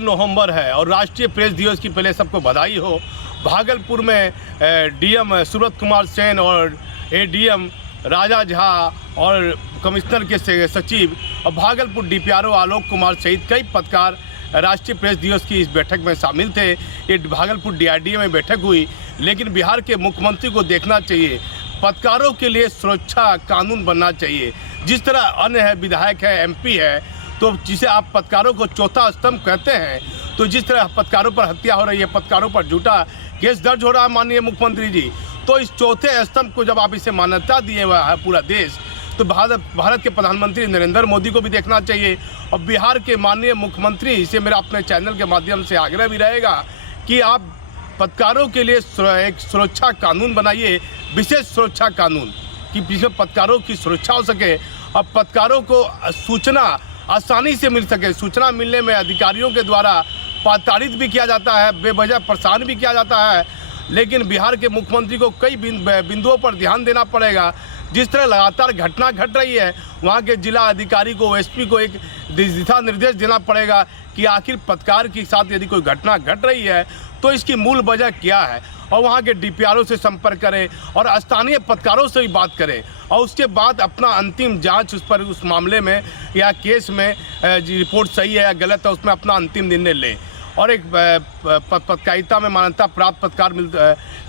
नवंबर है और राष्ट्रीय प्रेस दिवस की पहले सबको बधाई हो। भागलपुर में डीएम सूरत कुमार सेन और एडीएम राजा झा और कमिश्नर के सचिव और भागलपुर डीपीआरओ आलोक कुमार सहित कई पत्रकार राष्ट्रीय प्रेस दिवस की इस बैठक में शामिल थे। ये भागलपुर डीआरडीए में बैठक हुई, लेकिन बिहार के मुख्यमंत्री को देखना चाहिए, पत्रकारों के लिए सुरक्षा कानून बनना चाहिए। जिस तरह अन्य है, विधायक है, एमपी है, तो जिसे आप पत्रकारों को चौथा स्तंभ कहते हैं, तो जिस तरह पत्रकारों पर हत्या हो रही है, पत्रकारों पर झूठा केस दर्ज हो रहा है माननीय मुख्यमंत्री जी, तो इस चौथे स्तंभ को जब आप इसे मान्यता दिए हुआ है पूरा देश, तो भारत के प्रधानमंत्री नरेंद्र मोदी को भी देखना चाहिए। और बिहार के माननीय मुख्यमंत्री से मेरा अपने चैनल के माध्यम से आग्रह भी रहेगा कि आप पत्रकारों के लिए एक सुरक्षा कानून बनाइए, विशेष सुरक्षा कानून, कि जिसमें पत्रकारों की सुरक्षा हो सके और पत्रकारों को सूचना आसानी से मिल सके। सूचना मिलने में अधिकारियों के द्वारा प्रताड़ित भी किया जाता है, बेवजह परेशान भी किया जाता है, लेकिन बिहार के मुख्यमंत्री को कई बिंदुओं पर ध्यान देना पड़ेगा। जिस तरह लगातार घटना घट रही है, वहाँ के जिला अधिकारी को, एसपी को एक दिशा निर्देश देना पड़ेगा कि आखिर पत्रकार के साथ यदि कोई घटना घट रही है तो इसकी मूल वजह क्या है, और वहाँ के डीपीआरओ से संपर्क करें और स्थानीय पत्रकारों से भी बात करें और उसके बाद अपना अंतिम जांच उस पर, उस मामले में या केस में रिपोर्ट सही है या गलत है, उसमें अपना अंतिम निर्णय लें। और एक पत्रकारिता में मान्यता प्राप्त पत्रकार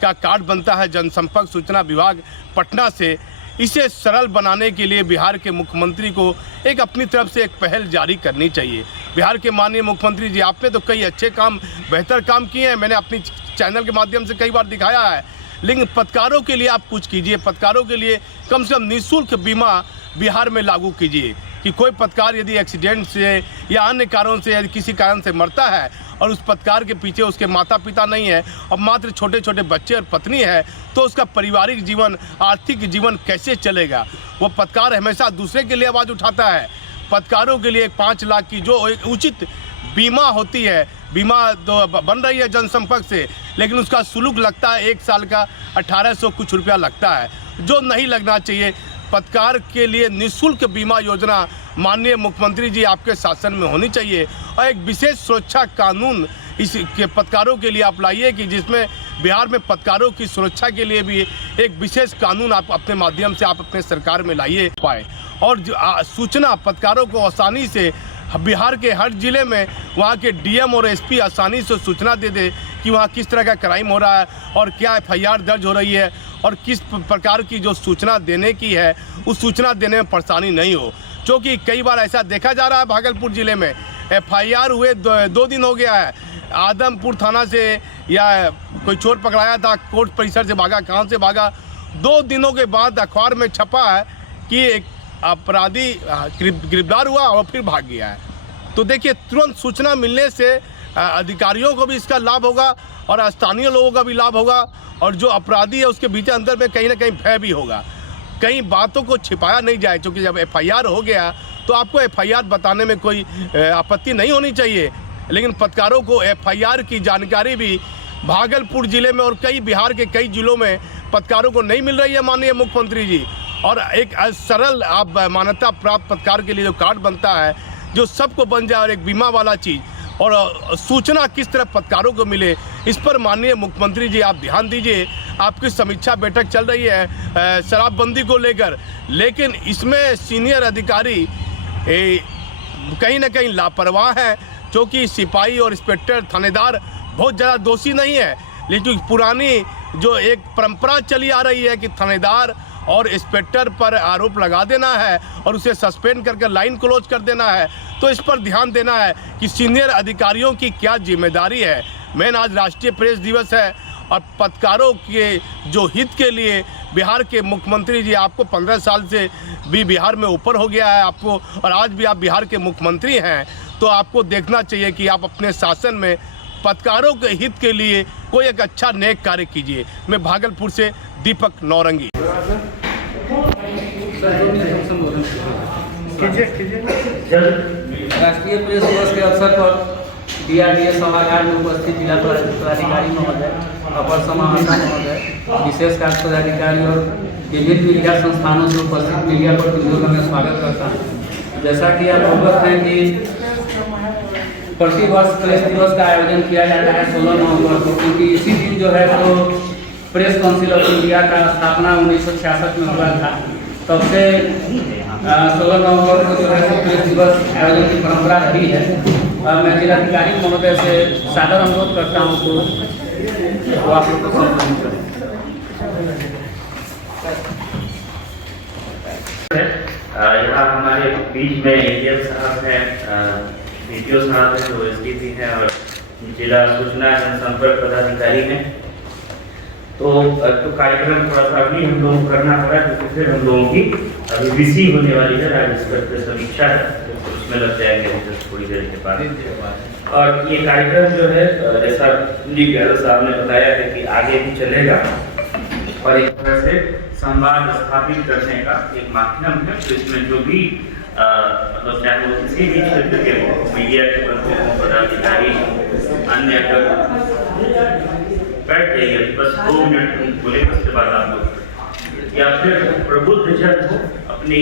का कार्ड बनता है जनसंपर्क सूचना विभाग पटना से। इसे सरल बनाने के लिए बिहार के मुख्यमंत्री को एक अपनी तरफ से एक पहल जारी करनी चाहिए। बिहार के माननीय मुख्यमंत्री जी, आपने तो कई अच्छे काम, बेहतर काम किए हैं, मैंने अपनी चैनल के माध्यम से कई बार दिखाया है, लेकिन पत्रकारों के लिए आप कुछ कीजिए। पत्रकारों के लिए कम से कम निःशुल्क बीमा बिहार में लागू कीजिए कि कोई पत्रकार यदि एक्सीडेंट से या अन्य कारणों से यदि किसी कारण से मरता है और उस पत्रकार के पीछे उसके माता पिता नहीं है और मात्र छोटे छोटे बच्चे और पत्नी है, तो उसका पारिवारिक जीवन, आर्थिक जीवन कैसे चलेगा। वो पत्रकार हमेशा दूसरे के लिए आवाज़ उठाता है। पत्रकारों के लिए 5 लाख की जो एक उचित बीमा होती है, बीमा तो बन रही है जनसंपर्क से, लेकिन उसका शुल्क लगता है 1 साल का 1800 कुछ रुपया लगता है, जो नहीं लगना चाहिए। पत्रकार के लिए निःशुल्क बीमा योजना माननीय मुख्यमंत्री जी आपके शासन में होनी चाहिए और एक विशेष सुरक्षा कानून इसके पत्रकारों के लिए आप लाइए कि जिसमें बिहार में पत्रकारों की सुरक्षा के लिए भी एक विशेष कानून आप अपने माध्यम से आप अपने सरकार में लाइए पाए। और सूचना पत्रकारों को आसानी से बिहार के हर जिले में वहाँ के डीएम और एसपी आसानी से सूचना दे दे कि वहाँ किस तरह का क्राइम हो रहा है और क्या एफआईआर दर्ज हो रही है और किस प्रकार की जो सूचना देने की है उस सूचना देने में परेशानी नहीं हो। क्योंकि कई बार ऐसा देखा जा रहा है भागलपुर ज़िले में एफआईआर हुए 2 दिन हो गया है, आदमपुर थाना से या कोई चोर पकड़ाया था, कोर्ट परिसर से भागा, कहाँ से भागा, 2 दिनों के बाद अखबार में छपा है कि एक अपराधी गिरफ्तार हुआ और फिर भाग गया है। तो देखिए, तुरंत सूचना मिलने से अधिकारियों को भी इसका लाभ होगा और स्थानीय लोगों का भी लाभ होगा और जो अपराधी है उसके भीतर अंदर में कहीं ना कहीं भय भी होगा। कई बातों को छिपाया नहीं जाए, क्योंकि जब एफआईआर हो गया तो आपको एफआईआर बताने में कोई आपत्ति नहीं होनी चाहिए, लेकिन पत्रकारों को एफआईआर की जानकारी भी भागलपुर ज़िले में और कई बिहार के कई जिलों में पत्रकारों को नहीं मिल रही है माननीय मुख्यमंत्री जी। और एक सरल आप मान्यता प्राप्त पत्रकार के लिए जो कार्ड बनता है, जो सबको बन जाए, और एक बीमा वाला चीज़ और सूचना किस तरह पत्रकारों को मिले, इस पर माननीय मुख्यमंत्री जी आप ध्यान दीजिए। आपकी समीक्षा बैठक चल रही है शराबबंदी को लेकर, लेकिन इसमें सीनियर अधिकारी कहीं ना कहीं लापरवाह हैं, क्योंकि सिपाही और इंस्पेक्टर थानेदार बहुत ज़्यादा दोषी नहीं है, लेकिन पुरानी जो एक परंपरा चली आ रही है कि थानेदार और इंस्पेक्टर पर आरोप लगा देना है और उसे सस्पेंड करके लाइन क्लोज कर देना है, तो इस पर ध्यान देना है कि सीनियर अधिकारियों की क्या जिम्मेदारी है। मेन आज राष्ट्रीय प्रेस दिवस है और पत्रकारों के जो हित के लिए बिहार के मुख्यमंत्री जी, आपको 15 साल से भी बिहार में ऊपर हो गया है आपको, और आज भी आप बिहार के मुख्यमंत्री हैं, तो आपको देखना चाहिए कि आप अपने शासन में पत्रकारों के हित के लिए कोई एक अच्छा नेक कार्य कीजिए। मैं भागलपुर से दीपक नौरंगी। राष्ट्रीय प्रेस दिवस के अवसर पर डीआरडीए सभागार में उपस्थित जिला पदाधिकारी महोदय, अपर समाहर्ता महोदय, विशेष कार्य पदाधिकारी और विभिन्न मीडिया संस्थानों से उपस्थित मीडिया प्रतिनिधियों का मैं स्वागत करता हूँ। जैसा कि आप अवगत हैं कि प्रतिवर्ष प्रेस दिवस का आयोजन किया जाता है 16 नवंबर को, क्योंकि इसी दिन जो है तो प्रेस काउंसिल ऑफ इंडिया का स्थापना 1966 में हुआ था। तब से 16 नवंबर को जो है तो प्रेस दिवस आयोजन की परंपरा रही है। मैं जिलाधिकारी महोदय से सादर अनुरोध करता हूँ तो वो आप लोग को संबोधित करें। यहाँ हमारे बीच में एडीएम साहब हैं, DPO साहब हैं, जो SDP हैं और जिला सूचना जनसंपर्क पदाधिकारी हैं। तो कार्यक्रम थोड़ा सा अभी हम लोगों को करना पड़ा, क्योंकि फिर हम लोगों की अभी BC होने वाली है, राज्य स्तर पर समीक्षा है, उसमें लग जाएंगे थोड़ी देर के बाद। और ये कार्यक्रम जो है जैसा गहलोत साहब ने बताया है कि आगे भी चलेगा और एक तरह से संवाद स्थापित करने का एक माध्यम है। तो इसमें जो भी मतलब चाहे वो किसी भी क्षेत्र के हो, मीडिया के प्रमुख पदाधिकारी अन्य बैठ जाइए, बस 2 मिनट बोले, उसके बाद आप लोग या फिर प्रबुद्ध जन को अपनी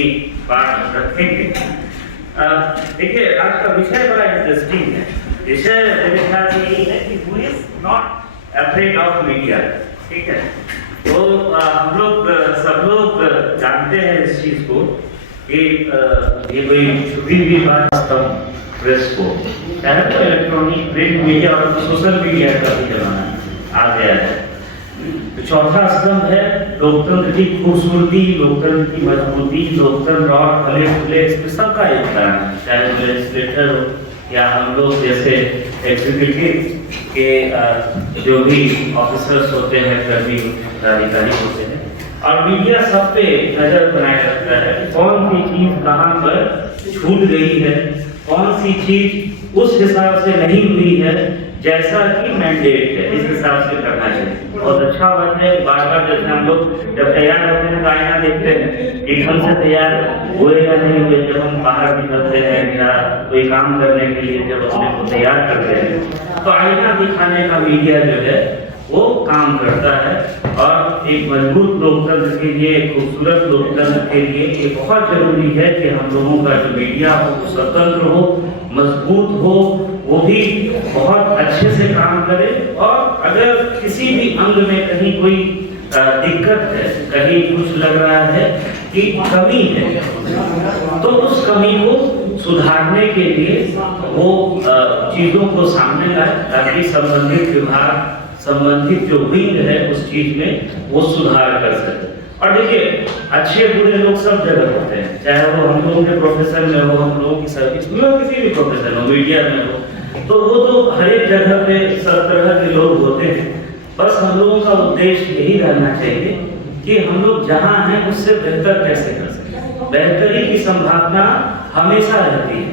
बात रखेंगे। देखिए आज का विषय बड़ा इंटरेस्टिंग है। विषय मेरे ख्याल से यही है कि who is not afraid of media. ठीक है, तो हम लोग सब लोग जानते हैं इस चीज को कि ये कोई छुपी हुई बात प्रेस को, चाहे तो इलेक्ट्रॉनिक प्रिंट मीडिया और सोशल मीडिया का भी जमाना आ गया है। चौथा स्तंभ है लोकतंत्र की खूबसूरती, लोकतंत्र की मजबूती, लोकतंत्र और फले फूले, इसमें सबका योगदान है, चाहे वो लेजिस्लेटर हो या हम लोग जैसे एग्जीक्यूटिव के जो भी ऑफिसर्स होते हैं, कर्मी अधिकारी होते हैं। और मीडिया सब पे नजर बनाए रखता है कि कौन सी चीज कहाँ पर छूट गई है, कौन सी चीज उस हिसाब से नहीं हुई है जैसा कि मैंडेट है, इस हिसाब से करना चाहिए। बहुत अच्छा बात है, बार बार जैसे हम लोग जब तैयार होते हैं तो आईना देखते हैं कि ढंग से तैयार हुए या नहीं हुए। जब हम बाहर निकलते हैं या कोई काम करने के लिए जब अपने को तैयार करते हैं तो आईना दिखाने का मीडिया जो है वो काम करता है। और एक मजबूत लोकतंत्र के लिए, खूबसूरत लोकतंत्र के लिए ये बहुत जरूरी है कि हम लोगों का जो मीडिया हो वो स्वतंत्र हो, मजबूत हो, वो भी बहुत अच्छे से काम करे। और अगर किसी भी अंग में कहीं कोई दिक्कत है, कहीं कुछ लग रहा है कि कमी है, तो उस कमी को सुधारने के लिए वो चीजों को सामने लाए, ताकि संबंधित विभाग, संबंधित जो विंग है उस चीज में वो सुधार कर सके। और देखिए अच्छे बुरे लोग सब जगह होते हैं, चाहे वो हम लोगों के प्रोफेशन में हो, हम लोगों की सर्विस में हो, किसी भी प्रोफेशन हो, मीडिया में हो, तो वो तो हर एक जगह पे सब तरह के लोग होते हैं। बस हम लोगों का उद्देश्य यही रहना चाहिए कि हम लोग जहाँ हैं उससे बेहतर कैसे कर सकें। बेहतरी की संभावना हमेशा रहती है।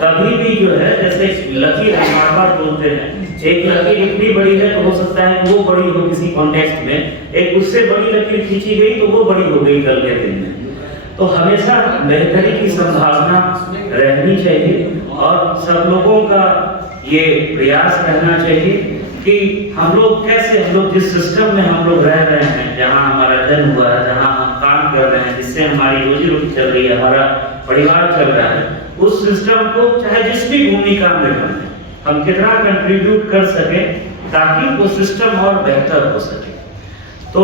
कभी भी जो है जैसे लकीर बार बार बोलते हैं, एक लकीर इतनी बड़ी है तो हो सकता है वो बड़ी हो किसी कॉन्टेक्स्ट में, एक उससे बड़ी लकीर खींची गई तो वो बड़ी हो गई कल के दिन में। तो हमेशा बेहतरी की संभावना रहनी चाहिए और सब लोगों का ये प्रयास रहना चाहिए कि हम लोग कैसे, हम लोग जिस सिस्टम में हम लोग रह रहे हैं, जहाँ हमारा जन्म हुआ है, जहाँ हम काम कर रहे हैं, जिससे हमारी रोजी रोटी चल रही है, हमारा परिवार चल रहा है, उस सिस्टम को चाहे जिस भी भूमिका में हम कितना कंट्रीब्यूट कर सकें ताकि वो सिस्टम और बेहतर हो सके। तो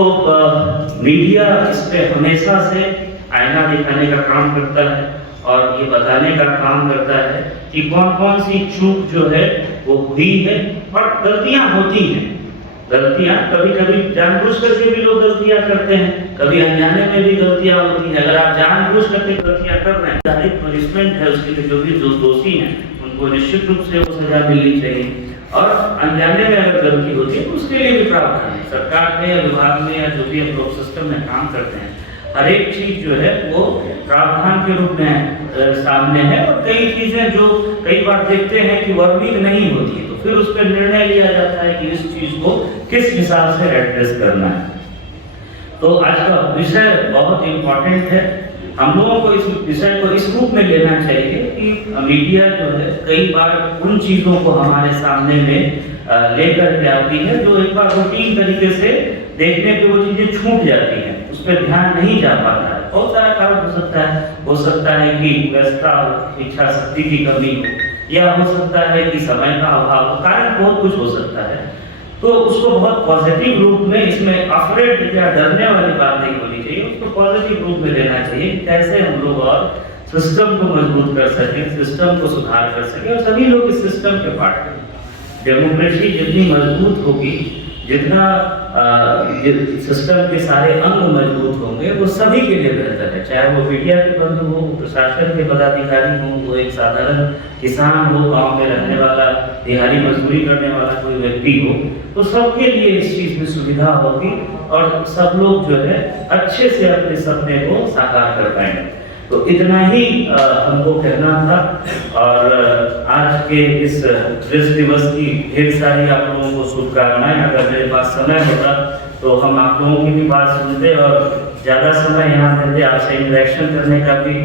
मीडिया इस पे हमेशा से आईना दिखाने का काम करता है और ये बताने का काम करता है कि कौन कौन सी चूक जो है वो हुई है। और गलतियां होती हैं, गलतियां कभी कभी जानबूझ करके भी लोग गलतियां करते हैं, कभी अनजाने में भी गलतियां होती हैं। अगर आप जानबूझ करके गलतियां कर रहे हैं, डायरेक्ट पनिशमेंट है उसके लिए, जो भी दोषी हैं उनको निश्चित रूप से वो सजा मिलनी चाहिए। और अनजाने में अगर गलती होती है तो उसके लिए भी प्रावधान है। सरकार में या विभाग में या जो भी हम लोग सिस्टम में काम करते हैं, हर एक चीज जो है वो प्रावधान के रूप में सामने है। और कई चीजें जो कई बार देखते हैं कि वर्णित नहीं होती, तो फिर उस पर निर्णय लिया जाता है कि इस चीज को किस हिसाब से एड्रेस करना है। तो आज का विषय बहुत इम्पोर्टेंट है। हम लोगों को इस विषय को इस रूप में लेना चाहिए कि मीडिया जो है कई बार उन चीजों को हमारे सामने में लेकर के आती है जो एक बार रूटीन तरीके से देखने पे वो चीजें छूट जाती हैं, उस पर ध्यान नहीं जा पाता है। बहुत सारा कारण हो सकता है कि व्यस्तता हो, इच्छा शक्ति की कमी हो, या हो सकता है कि समय का अभाव, कारण बहुत कुछ हो सकता है। तो उसको बहुत पॉजिटिव रूप में, इसमें अफरेड या डरने वाली बात नहीं होनी चाहिए, उसको पॉजिटिव रूप में लेना चाहिए। कैसे हम लोग और सिस्टम को मजबूत कर सकें, सिस्टम को सुधार कर सकें और सभी लोग इस सिस्टम के पार्ट हैं। डेमोक्रेसी जितनी मजबूत होगी, जितना सिस्टम के सारे अंग मजबूत होंगे, वो सभी के लिए बेहतर है। चाहे वो मीडिया के बंधु हो, प्रशासन के पदाधिकारी हो, वो एक साधारण किसान हो, गांव में रहने वाला, दिहाड़ी मजदूरी करने वाला कोई व्यक्ति हो, तो सबके लिए इस चीज में सुविधा होगी और सब लोग जो है अच्छे से अपने सपने को साकार कर पाएंगे। तो इतना ही हमको कहना था। और आज के इस प्रेस दिवस की ढेर सारी आप लोगों को शुभकामनाएं। अगर मेरे पास समय होता तो हम आप लोगों की भी बात सुनते और ज़्यादा समय यहाँ देते, आपसे इंटरेक्शन करने का भी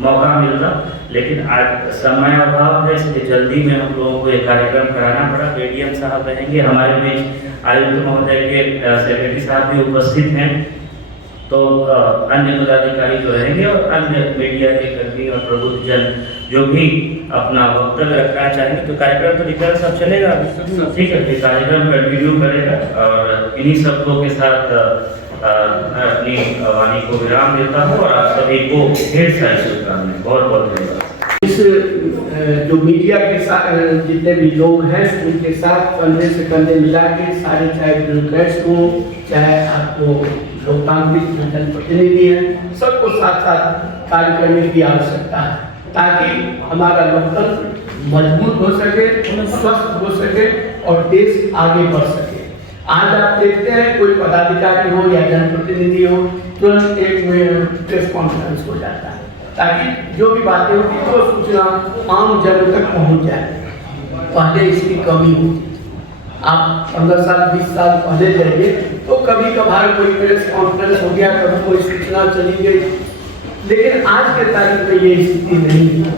मौका मिलता, लेकिन आज समय अभाव है, इसलिए जल्दी में हम लोगों को ये कार्यक्रम कराना पड़ा। एडीएम साहब रहेंगे हमारे बीच, आयुक्त महोदय के सेक्रेटरी साहब भी उपस्थित हैं, तो अन्य पदाधिकारी जो रहेंगे और अन्य मीडिया के कर्मी और प्रबुद्धजन जो भी अपना वक्तव्य रखना चाहेंगे। तो कार्यक्रम तो निकल सब चलेगा, ठीक है, ये कार्यक्रम कंटिन्यू करेगा और इन्हीं शब्दों के साथ अपनी वाणी को विराम देता हूँ और आप सभी को ढेर सारी शुभकामनाएं। बहुत बहुत धन्यवाद। इस जो मीडिया के साथ जितने भी लोग हैं उनके साथ कंधे से कंधे मिला के सारे, चाहे ब्यूरोक्रेट्स हो, चाहे आपको लोकतांत्रिक जनप्रतिनिधि हैं, सबको साथ साथ कार्य करने की आवश्यकता है ताकि हमारा लोकतंत्र मजबूत हो सके, स्वस्थ हो सके और देश आगे बढ़ सके। आज आप देखते हैं कोई पदाधिकारी हो या जनप्रतिनिधि हो, तुरंत एक प्रेस कॉन्फ्रेंस हो जाता है ताकि जो भी बातें होती तो सूचना आम जन तक पहुंच जाए। पहले इसकी कमी होती थी। आप 15 साल 20 साल पहले जाइए तो कभी कभार कोई प्रेस कॉन्फ्रेंस हो गया, कभी कोई सूचना चली गई, लेकिन आज के तारीख में ये स्थिति नहीं है।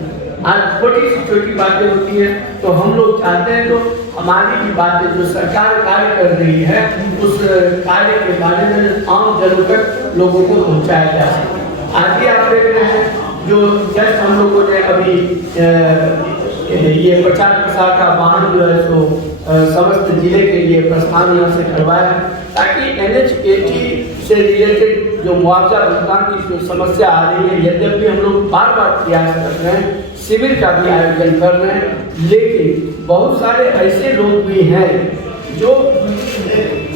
आज छोटी सी छोटी बातें होती हैं तो हम लोग चाहते हैं तो हमारी भी बातें जो सरकार कार्य कर रही है उस कार्य के बारे में आम जनों तक लोगों को पहुँचाया जा सके। आगे आप देख रहे हैं जो जस्ट हम लोगों ने अभी ये प्रचार प्रसार का वाहन जो है सो समस्त जिले के लिए प्रस्थान यहाँ से करवाया है ताकि NH-80 से रिलेटेड जो मुआवजा भुगतान की जो समस्या आ रही है, यद्यपि हम लोग बार बार प्रयास कर रहे हैं, शिविर का भी आयोजन कर रहे हैं, लेकिन बहुत सारे ऐसे लोग भी हैं जो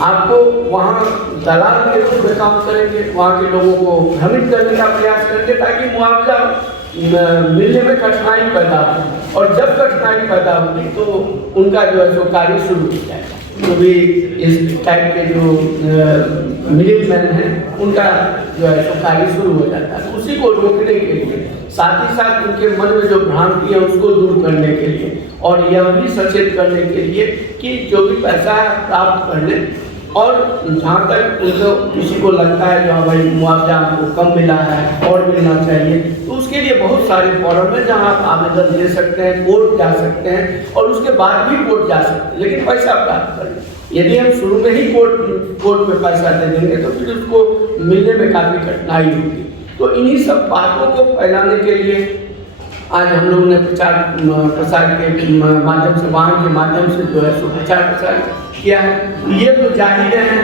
आपको वहाँ दलाल के रूप में काम करेंगे, वहाँ के लोगों को भ्रमित करने का प्रयास करेंगे ताकि मुआवजा मिलने में कठिनाई पैदा हो, और जब कठिनाई पैदा होगी तो उनका जो है सो कार्य शुरू हो जाएगा। जो भी इस टाइप के जो मिडिल मैन हैं उनका जो है सो कार्य शुरू हो जाता है। उसी को रोकने के लिए, साथ ही साथ उनके मन में जो भ्रांति है उसको दूर करने के लिए और यह भी सचेत करने के लिए कि जो भी पैसा प्राप्त कर ले, और जहाँ तक उनको किसी को लगता है जो भाई मुआवजा हमको कम मिला है और मिलना चाहिए, तो उसके लिए बहुत सारे फॉर्म है जहाँ आप आवेदन दे सकते हैं, कोर्ट जा सकते हैं और उसके बाद भी कोर्ट जा सकते हैं, लेकिन पैसा प्राप्त करें। यदि हम शुरू में ही कोर्ट में पैसा दे देंगे तो फिर उसको मिलने में काफ़ी कठिनाई होगी। तो इन्हीं सब बातों को फैलाने के लिए आज हम लोगों ने प्रचार प्रसार के माध्यम से, वाहन के माध्यम से जो है सो प्रचार प्रसार किया है। ये तो जाहिर है,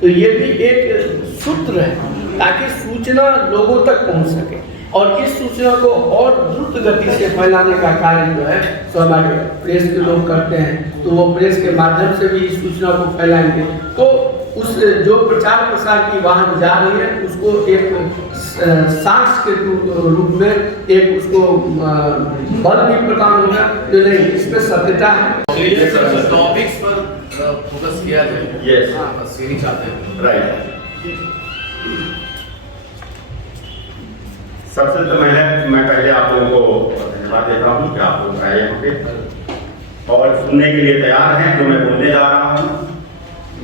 तो ये भी एक सूत्र है ताकि सूचना लोगों तक पहुंच सके और इस सूचना को और द्रुत गति से फैलाने का कार्य जो है तो हमारे प्रेस के लोग करते हैं, तो वो प्रेस के माध्यम से भी इस सूचना को फैलाएंगे। तो उस जो प्रचार प्रसार की वाहन जा रही है उसको एक सांस के रूप में एक उसको बल भी प्रदान होगा जो नहीं इसमें सत्यता है। टॉपिक्स पर फोकस किया जाए। यस, बस यही चाहते हैं। राइट। सबसे तो मैं पहले आप लोगों को धन्यवाद देता हूँ कि आप लोग आए यहाँ पे और सुनने के लिए तैयार हैं जो मैं बोलने जा रहा हूँ।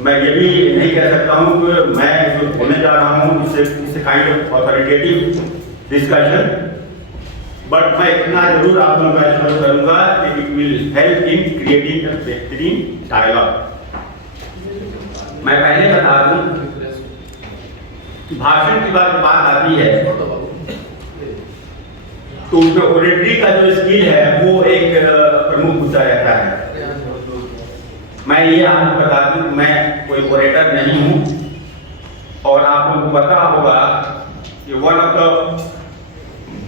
मैं ये भी नहीं कह सकता हूँ कि मैं जो बोलने जा रहा हूँ इससे kind of authoritative discussion, but मैं इतना जरूर आप लोगों का एश्योर करूँगा कि it will help in creating a बेहतरीन डायलॉग। मैं पहले बता दूँ भाषण की बात आती है तो उसमें ओरेटरी का जो स्किल है वो एक प्रमुख मुद्दा रहता है। मैं ये आपको बता दूं, मैं कोई ओरेटर नहीं हूँ और आप लोगों को पता होगा कि one of the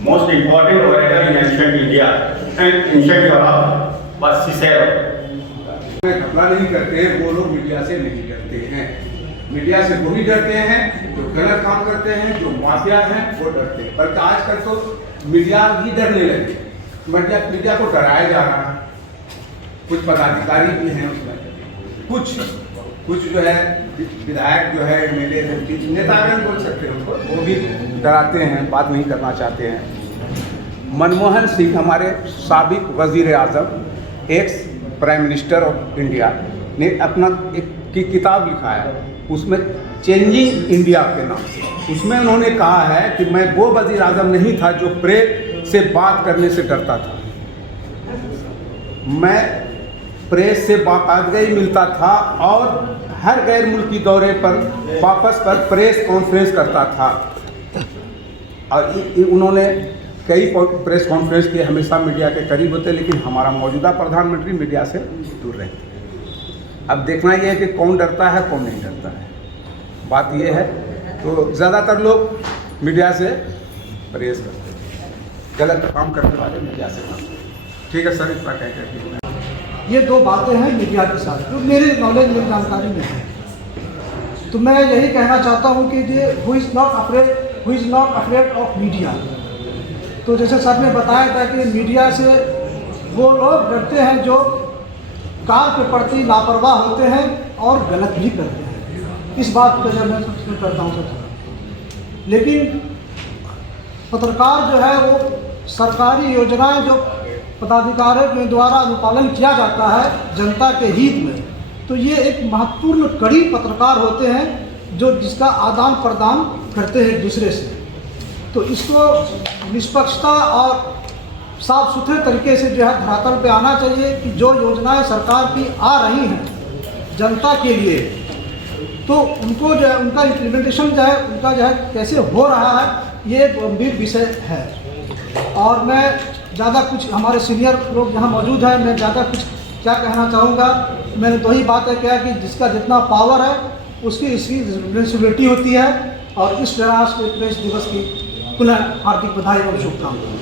most important orator in ancient India and ancient Europe was Cicero. घपला नहीं करते, वो लोग मीडिया से नहीं डरते हैं। मीडिया से वो भी डरते हैं जो गलत काम करते हैं, जो माफिया हैं वो डरते हैं। बल्कि आजकल तो मीडिया भी डरने लगे, मीडिया को डराया जा रहा है। कुछ पदाधिकारी भी हैं उसमें, कुछ जो है विधायक जो है एमएलए नेतागण बोल सकते हैं उनको, वो भी डराते हैं, बात नहीं करना चाहते हैं। मनमोहन सिंह हमारे साबिक वजीर आजम, ex prime minister of India ने अपना एक किताब लिखा है, उसमें चेंजिंग इंडिया के नाम से उसमें उन्होंने कहा है कि मैं वो वजीर आजम नहीं था जो प्रेस से बात करने से डरता था। मैं प्रेस से बाकायदगी मिलता था और हर गैर मुल्की दौरे पर वापस पर प्रेस कॉन्फ्रेंस करता था। और उन्होंने कई प्रेस कॉन्फ्रेंस किए, हमेशा मीडिया के करीब होते, लेकिन हमारा मौजूदा प्रधानमंत्री मीडिया से दूर रहते। अब देखना यह है कि कौन डरता है कौन नहीं डरता है, बात यह है। तो ज़्यादातर लोग मीडिया से परहेज करते हैं, गलत काम करने वाले मीडिया से करते हैं। ठीक है सर, इतना कह के ये दो बातें हैं मीडिया के साथ जो मेरे नॉलेज मेरी जानकारी में है। तो मैं यही कहना चाहता हूँ कि ये who is not afraid of media. तो जैसे सर ने बताया था कि मीडिया से वो लोग डरते हैं जो कार के प्रति लापरवाह होते हैं और गलत भी करते हैं। इस बात पर मैं सबसे करता हूँ सर। लेकिन पत्रकार जो है वो सरकारी योजनाएं जो पदाधिकारियों के द्वारा अनुपालन किया जाता है जनता के हित में, तो ये एक महत्वपूर्ण कड़ी पत्रकार होते हैं जो जिसका आदान प्रदान करते हैं एक दूसरे से। तो इसको निष्पक्षता और साफ सुथरे तरीके से जो है धरातल पे आना चाहिए कि जो योजनाएं सरकार की आ रही हैं जनता के लिए, तो उनको जो है उनका इम्प्लीमेंटेशन जो है उनका जो है कैसे हो रहा है, ये एक गंभीर विषय है। और मैं ज़्यादा कुछ, हमारे सीनियर लोग यहाँ मौजूद हैं, मैं ज़्यादा कुछ क्या कहना चाहूँगा। मैंने दो ही बातें कहा कि जिसका जितना पावर है उसकी इसकी रिस्पॉन्सिबिलिटी होती है। और इस राष्ट्रीय प्रेस दिवस की पुनः हार्दिक बधाई और शुभकामनाएं।